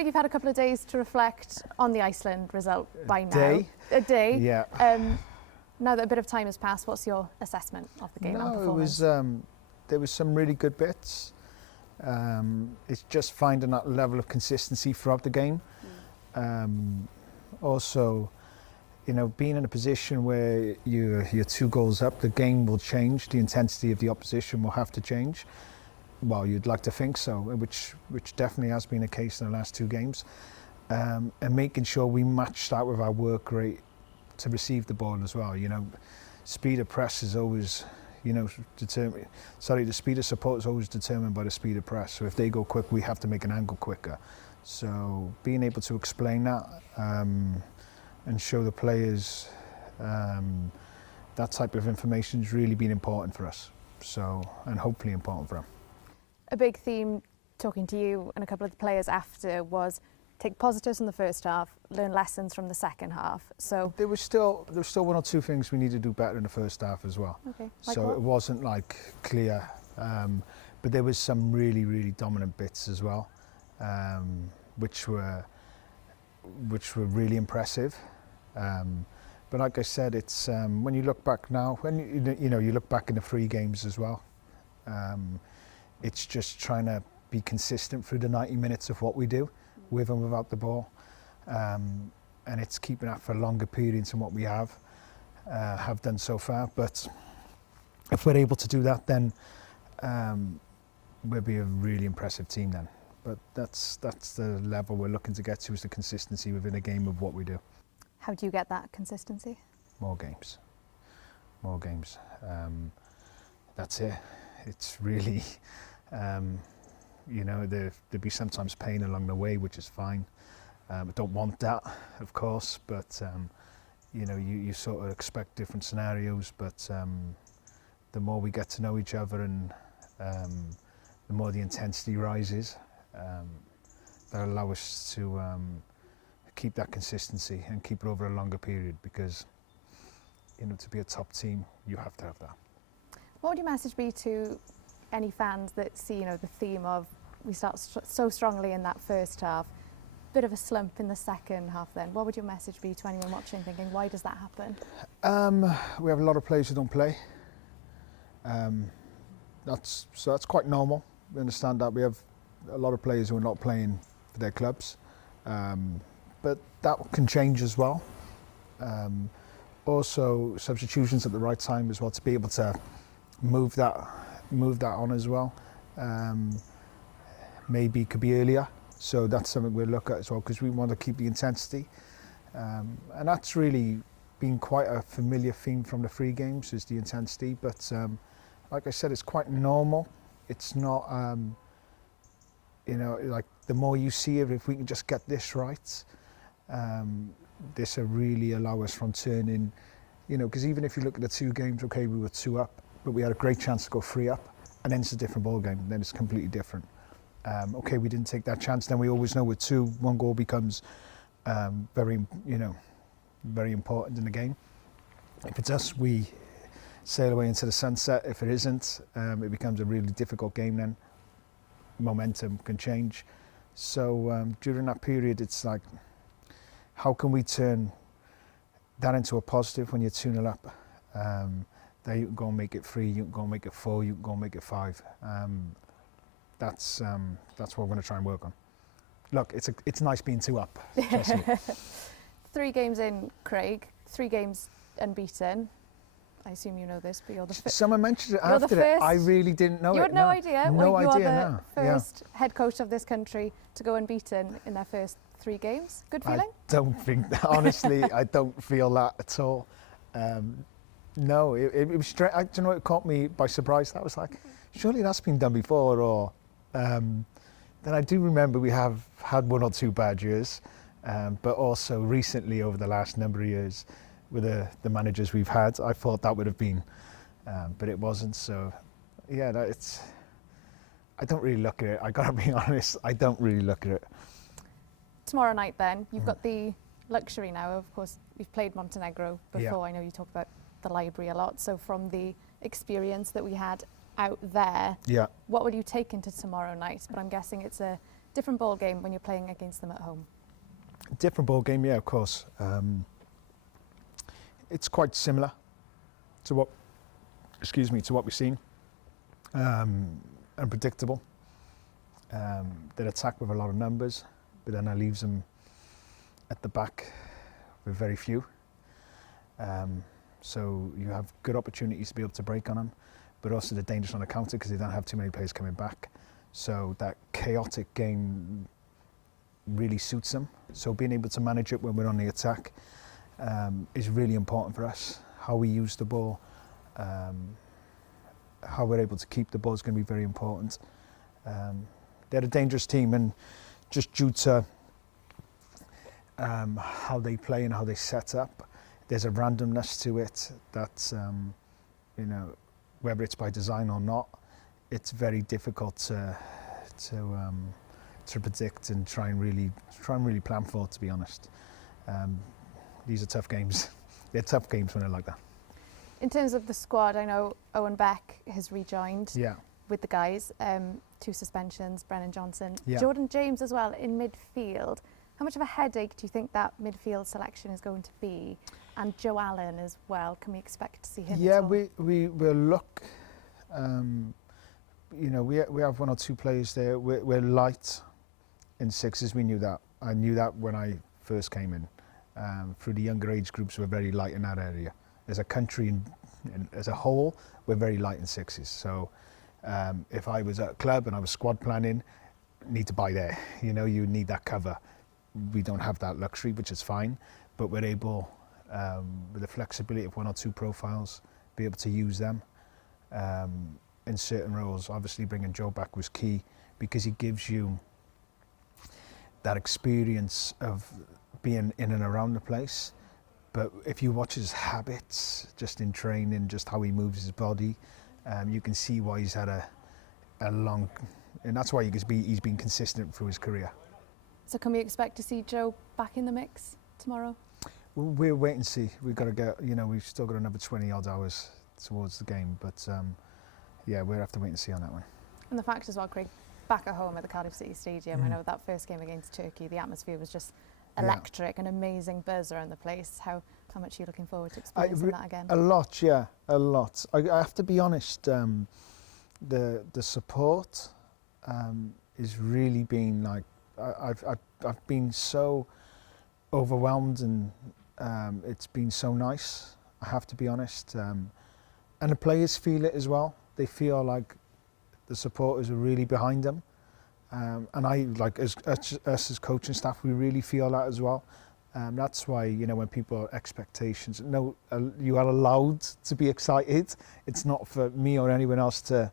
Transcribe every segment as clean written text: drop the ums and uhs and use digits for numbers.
Craig, you've had a couple of days to reflect on the Iceland result by now. A day. Yeah. Now that a bit of time has passed, what's your assessment of the game and performance? There was some really good bits. It's just finding that level of consistency throughout the game. Also, you know, being in a position where you're 2 goals up, the game will change. The intensity of the opposition will have to change. Well, you'd like to think so, which definitely has been the case in the last 2 games. And making sure we match that with our work rate to receive the ball as well. You know, speed of press is always, you know, determined. Sorry, the speed of support is always determined by the speed of press. So if they go quick, we have to make an angle quicker. So being able to explain that and show the players that type of information has really been important for us. So, and hopefully important for them. A big theme talking to you and a couple of the players after was take positives from the first half, learn lessons from the second half. So there was still 1 or 2 things we need to do better in the first half as well. Okay. So what? It wasn't like clear, but there was some really dominant bits as well, which were really impressive. But like I said, it's when you look back now, when you look back in the 3 games as well. It's just trying to be consistent through the 90 minutes of what we do, with and without the ball, and it's keeping that for longer periods than what we have done so far. But if we're able to do that, then we'll be a really impressive team then. But that's the level we're looking to get to, is the consistency within a game of what we do. How do you get that consistency? More games. That's it. It's really, you know, there'll be sometimes pain along the way, which is fine. I don't want that, of course, but you know, you sort of expect different scenarios. But the more we get to know each other, and the more the intensity rises, that allow us to keep that consistency and keep it over a longer period, because, you know, to be a top team, you have to have that. What would your message be to any fans that see, you know, the theme of we start so strongly in that first half, bit of a slump in the second half then? What would your message be to anyone watching thinking, why does that happen? We have a lot of players who don't play. That's quite normal. We understand that. We have a lot of players who are not playing for their clubs. But that can change as well. Also, substitutions at the right time as well, to be able to move that on as well. Maybe it could be earlier, so that's something we'll look at as well, because we want to keep the intensity. And that's really been quite a familiar theme from the 3 games, is the intensity. But like I said, it's quite normal. It's not, you know, like the more you see it, if we can just get this right, this will really allow us from turning, you know, because even if you look at the 2 games, okay, we were 2 up, but we had a great chance to go 3 up, and then it's a different ball game. Then it's completely different. Okay, we didn't take that chance. Then we always know with 2, 1 goal becomes very important in the game. If it's us, we sail away into the sunset. If it isn't, it becomes a really difficult game. Then momentum can change. So during that period, it's like, how can we turn that into a positive when you're 2-0 up? There you can go and make it 3, you can go and make it 4, you can go and make it 5. That's what we're going to try and work on. Look, it's nice being 2 up, trust me. 3 games in, Craig, 3 games unbeaten. I assume you know this, but you're the first. Someone mentioned it after it. I really didn't know it. You had no idea? No idea. You're the first head coach of this country to go unbeaten in their first 3 games. Good feeling? I don't think, honestly, I don't feel that at all. No, it was straight. I don't know, it caught me by surprise. That was like, surely that's been done before. Or then I do remember we have had 1 or 2 bad years, but also recently over the last number of years with the managers we've had, I thought that would have been, but it wasn't. So yeah, I don't really look at it. I gotta be honest, I don't really look at it. Tomorrow night then, you've got the luxury now, of course, we've played Montenegro before. Yeah. I know you talked about the library a lot. So from the experience that we had out there, yeah, what would you take into tomorrow night? But I'm guessing it's a Different ball game when you're playing against them at home. Different ball game, yeah, of course. It's quite similar to what, to what we've seen. Unpredictable. They attack with a lot of numbers, but then that leaves them at the back with very few. So you have good opportunities to be able to break on them, but also they're dangerous on the counter because they don't have too many players coming back. So that chaotic game really suits them. So being able to manage it when we're on the attack is really important for us. How we use the ball, how we're able to keep the ball is going to be very important. They're a dangerous team, and just due to how they play and how they set up, there's a randomness to it that, you know, whether it's by design or not, it's very difficult to predict and try and really plan for, to be honest. These are tough games. They're tough games when they're like that. In terms of the squad, I know Owen Beck has rejoined with the guys. 2 suspensions, Brennan Johnson, Jordan James as well in midfield. How much of a headache do you think that midfield selection is going to be? And Joe Allen as well, can we expect to see him? Yeah, we will look. You know, we have 1 or 2 players there. We're light in sixes. We knew that. I knew that when I first came in. Through the younger age groups, we're very light in that area. As a country and as a whole, we're very light in sixes. So if I was at a club and I was squad planning, need to buy there. You know, you need that cover. We don't have that luxury, which is fine, but we're able, with the flexibility of 1 or 2 profiles, be able to use them in certain roles. Obviously, bringing Joe back was key because he gives you that experience of being in and around the place. But if you watch his habits, just in training, just how he moves his body, you can see why he's had a long, and that's why he's been consistent through his career. So can we expect to see Joe back in the mix tomorrow? We'll wait and see. We've got to get, you know, we've still got another 20 odd hours towards the game, but yeah, we'll have to wait and see on that one. And the fact as well, Craig, back at home at the Cardiff City Stadium, I know that first game against Turkey, the atmosphere was just electric, an amazing buzz around the place. How much are you looking forward to experiencing that again? A lot, yeah, a lot. I have to be honest, the support is really been like, I've been so overwhelmed, and it's been so nice, I have to be honest. And the players feel it as well. They feel like the supporters are really behind them. And I, like us as coaching staff, we really feel that as well. That's why, you know, when people have expectations, no, you are allowed to be excited. It's not for me or anyone else to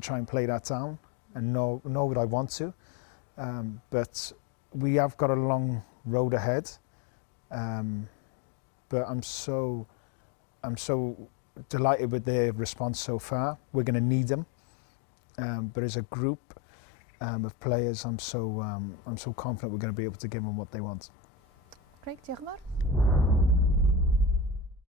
try and play that down, and nor would I want to. But we have got a long road ahead. But I'm so delighted with their response so far. We're going to need them. But as a group of players, I'm so confident we're going to be able to give them what they want. Great, diolch yn fawr.